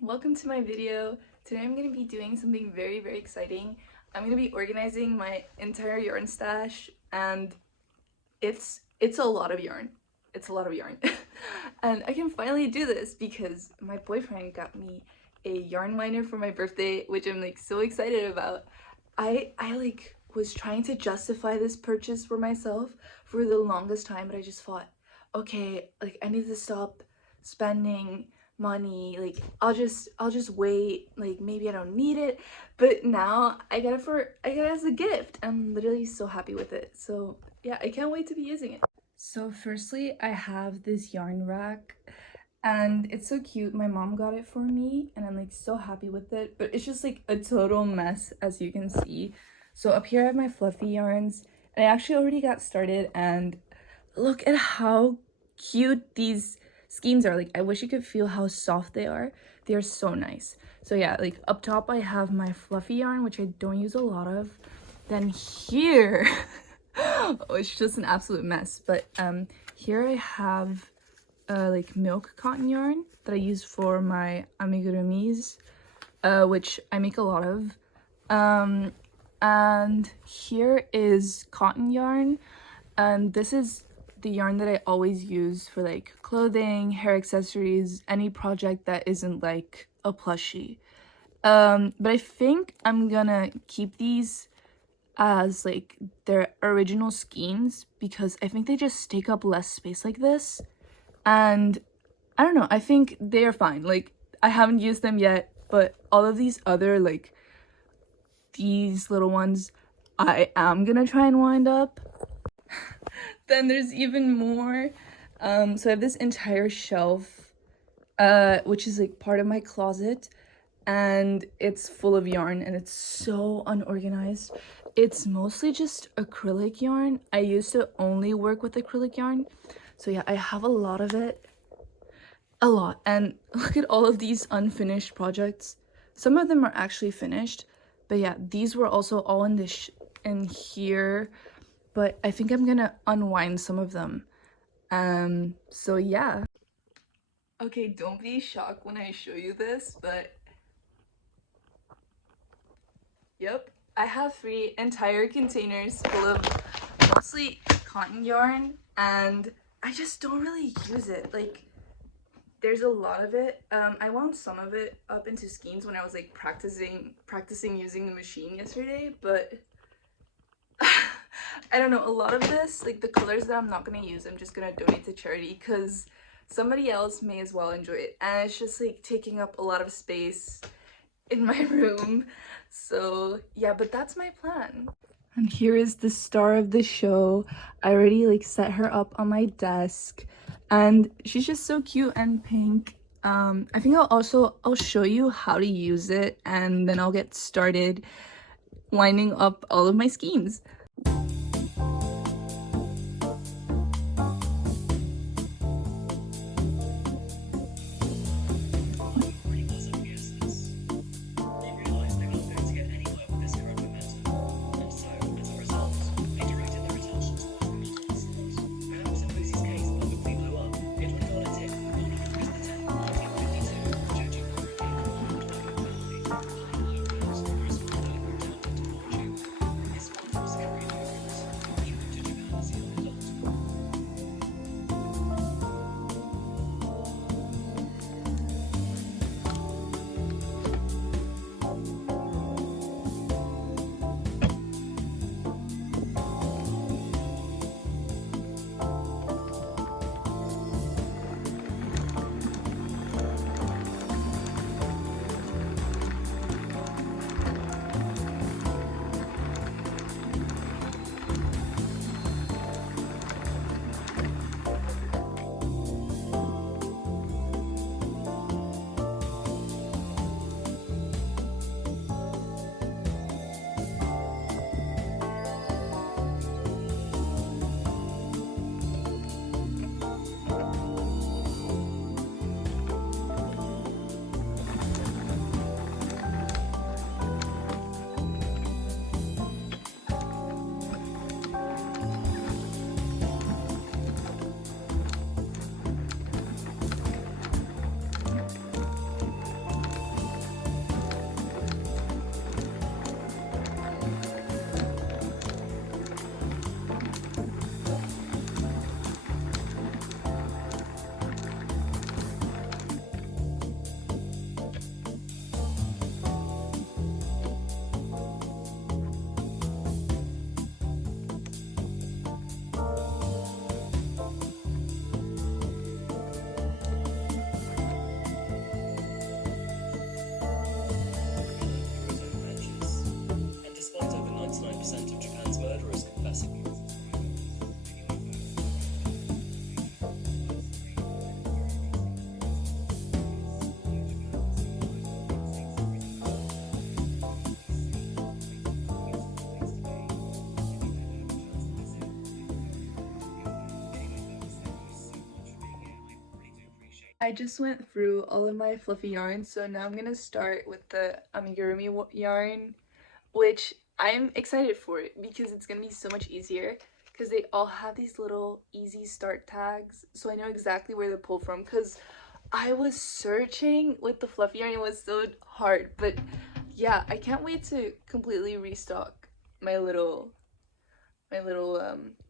welcome to my video. Today I'm going to be doing something very exciting. I'm going to be organizing my entire yarn stash, and it's a lot of yarn. It's a lot of yarn. And I can finally do this because my boyfriend got me a yarn liner for my birthday, which I'm like so excited about. I was trying to justify this purchase for myself for the longest time, but I just thought, okay, like I need to stop spending money, like I'll just wait, like maybe I don't need it. But now I got it as a gift. I'm literally so happy with it. So yeah, I can't wait to be using it. So firstly, I have this yarn rack, and it's so cute. My mom got it for me and I'm like so happy with it, but it's just like a total mess, as you can see. So up here I have my fluffy yarns, and I actually already got started, and look at how cute these skeins are. Like I wish you could feel how soft they are. They are so nice. So yeah, like up top I have my fluffy yarn, which I don't use a lot of. Then here oh, it's just an absolute mess. But here I have like milk cotton yarn that I use for my amigurumis, which I make a lot of. And here is cotton yarn, and this is the yarn that I always use for like clothing, hair accessories, any project that isn't like a plushie. But I think I'm gonna keep these as like their original skeins because I think they just take up less space like this. And I don't know, I think they are fine. Like I haven't used them yet, but all of these other like these little ones I am gonna try and wind up. Then there's even more. So I have this entire shelf, which is like part of my closet, and it's full of yarn, and it's so unorganized. It's mostly just acrylic yarn. I used to only work with acrylic yarn, so yeah, I have a lot of it. A lot. And look at all of these unfinished projects. Some of them are actually finished, but yeah, these were also all in this in here. But I think I'm gonna unwind some of them. So yeah. Okay, don't be shocked when I show you this, but yep, I have 3 entire containers full of mostly cotton yarn, and I just don't really use it. Like, there's a lot of it. I wound some of it up into skeins when I was like practicing using the machine yesterday, but I don't know, a lot of this, like the colors that I'm not gonna use, I'm just gonna donate to charity because somebody else may as well enjoy it, and it's just like taking up a lot of space in my room. So yeah, but that's my plan. And here is the star of the show. I already like set her up on my desk, and she's just so cute and pink. I think I'll show you how to use it, and then I'll get started winding up all of my skeins. I just went through all of my fluffy yarns, so now I'm gonna start with the amigurumi yarn, which I'm excited for it because it's gonna be so much easier because they all have these little easy start tags, so I know exactly where to pull from because I was searching with the fluffy yarn. It was so hard, but yeah, I can't wait to completely restock my little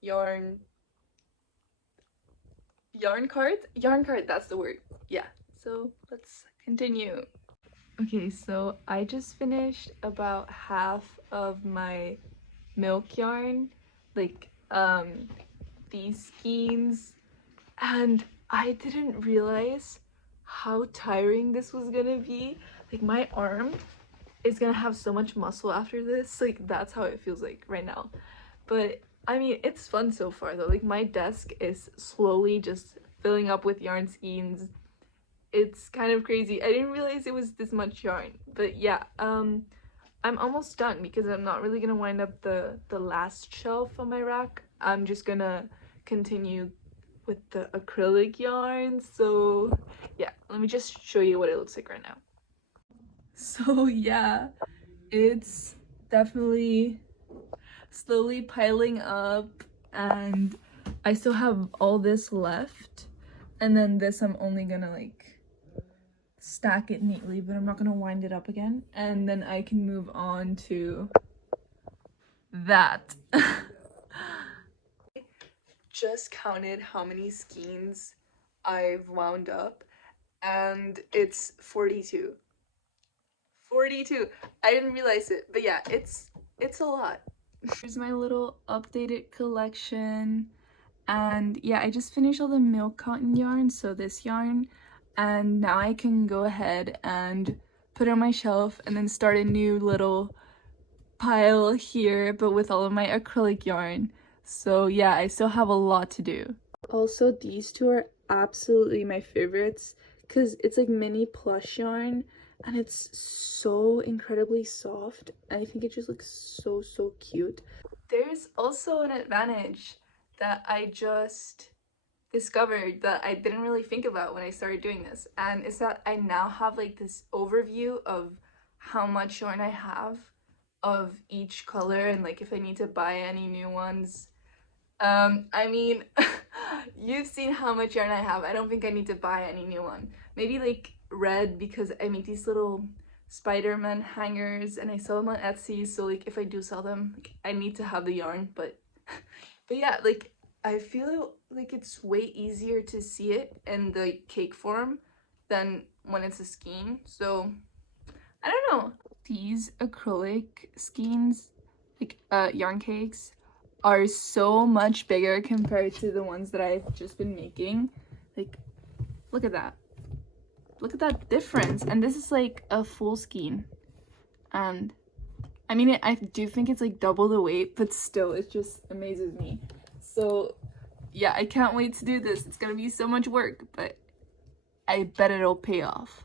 yarn yarn cart, that's the word. Yeah, so let's continue. Okay, so I just finished about half of my milk yarn, like these skeins, and I didn't realize how tiring this was gonna be. Like my arm is gonna have so much muscle after this, like that's how it feels like right now. But I mean, it's fun so far though. Like my desk is slowly just filling up with yarn skeins. It's kind of crazy. I didn't realize it was this much yarn. But yeah, I'm almost done because I'm not really gonna wind up the last shelf on my rack. I'm just gonna continue with the acrylic yarn. So yeah, let me just show you what it looks like right now. So yeah, it's definitely slowly piling up, and I still have all this left, and then this I'm only gonna like stack it neatly, but I'm not gonna wind it up again, and then I can move on to that. Just counted how many skeins I've wound up, and it's 42. 42. I didn't realize it, but yeah, it's a lot. Here's my little updated collection. And yeah, I just finished all the milk cotton yarn, so this yarn, and now I can go ahead and put it on my shelf and then start a new little pile here, but with all of my acrylic yarn. So yeah, I still have a lot to do. Also, these two are absolutely my favorites because it's like mini plush yarn and it's so incredibly soft. I think it just looks so cute. There's also an advantage that I just discovered that I didn't really think about when I started doing this, and it's that I now have like this overview of how much yarn I have of each color and like if I need to buy any new ones. I mean, you've seen how much yarn I have. I don't think I need to buy any new one. Maybe like red because I make these little Spider-Man hangers and I sell them on Etsy, so like if I do sell them, like, I need to have the yarn, but yeah, like I feel like it's way easier to see it in the cake form than when it's a skein. So I don't know. These acrylic skeins, like yarn cakes, are so much bigger compared to the ones that I've just been making. Like, look at that. Look at that difference. And this is like a full skein. And I mean, I do think it's like double the weight, but still, it just amazes me. So yeah, I can't wait to do this. It's gonna be so much work, but I bet it'll pay off.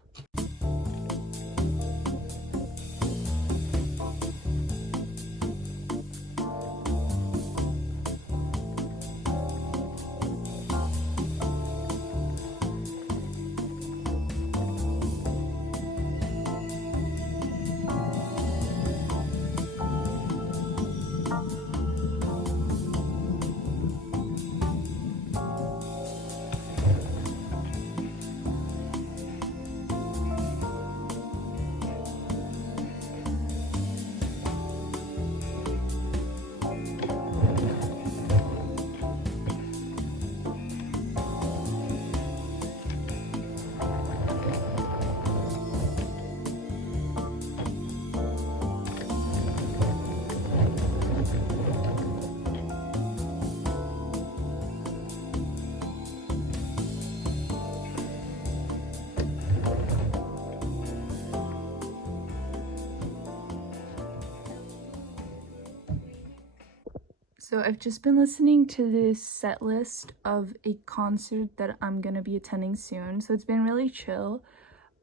So I've just been listening to this set list of a concert that I'm gonna be attending soon. So it's been really chill.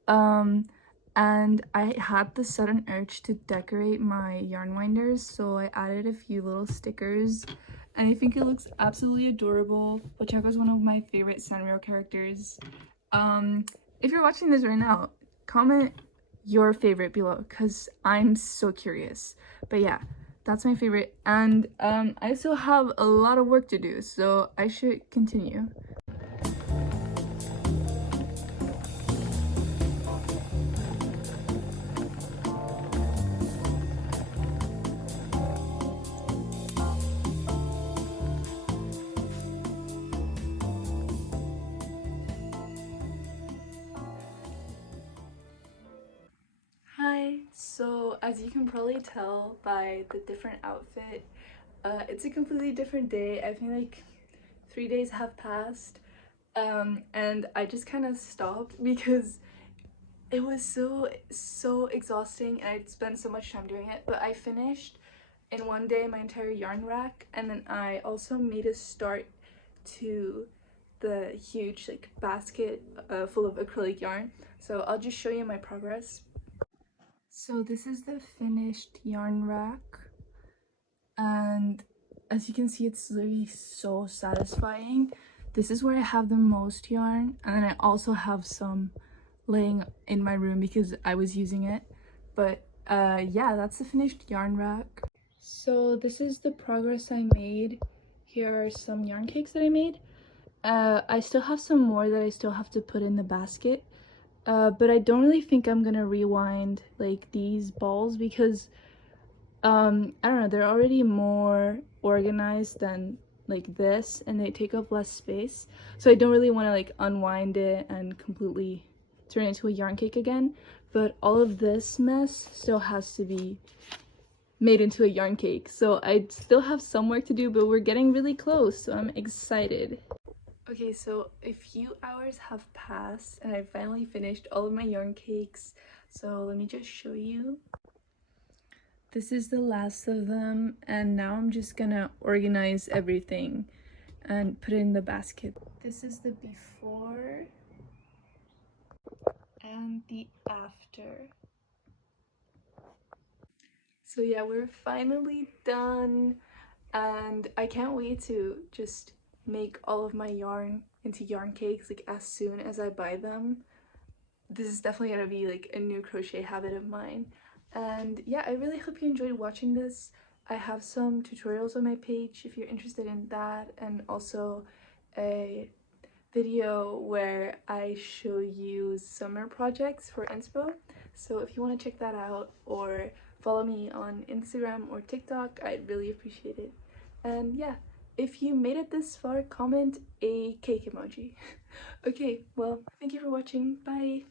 And I had the sudden urge to decorate my yarn winders, so I added a few little stickers, and I think it looks absolutely adorable. Pacheco is one of my favorite Sanrio characters, if you're watching this right now, comment your favorite below because I'm so curious. But yeah, that's my favorite, and I still have a lot of work to do, so I should continue. Hi, so as you can probably tell by the different outfit, it's a completely different day. I feel like 3 days have passed, and I just kind of stopped because it was so exhausting and I'd spent so much time doing it. But I finished in one day my entire yarn rack, and then I also made a start to the huge like basket full of acrylic yarn. So I'll just show you my progress. So this is the finished yarn rack, and as you can see, it's literally so satisfying. This is where I have the most yarn, and then I also have some laying in my room because I was using it. But yeah, that's the finished yarn rack. So this is the progress I made. Here are some yarn cakes that I made. I still have some more that I still have to put in the basket. But I don't really think I'm gonna rewind like these balls because I don't know, they're already more organized than like this, and they take up less space. So I don't really want to like unwind it and completely turn it into a yarn cake again. But all of this mess still has to be made into a yarn cake. So I still have some work to do, but we're getting really close, so I'm excited. Okay, so a few hours have passed and I finally finished all of my yarn cakes. So let me just show you. This is the last of them, and now I'm just gonna organize everything and put it in the basket. This is the before and the after. So yeah, we're finally done, and I can't wait to just make all of my yarn into yarn cakes like as soon as I buy them. This is definitely gonna be like a new crochet habit of mine. And yeah, I really hope you enjoyed watching this. I have some tutorials on my page if you're interested in that, and also a video where I show you summer projects for inspo. So if you want to check that out or follow me on Instagram or TikTok, I'd really appreciate it. And yeah, if you made it this far, comment a cake emoji. Okay, well, thank you for watching. Bye!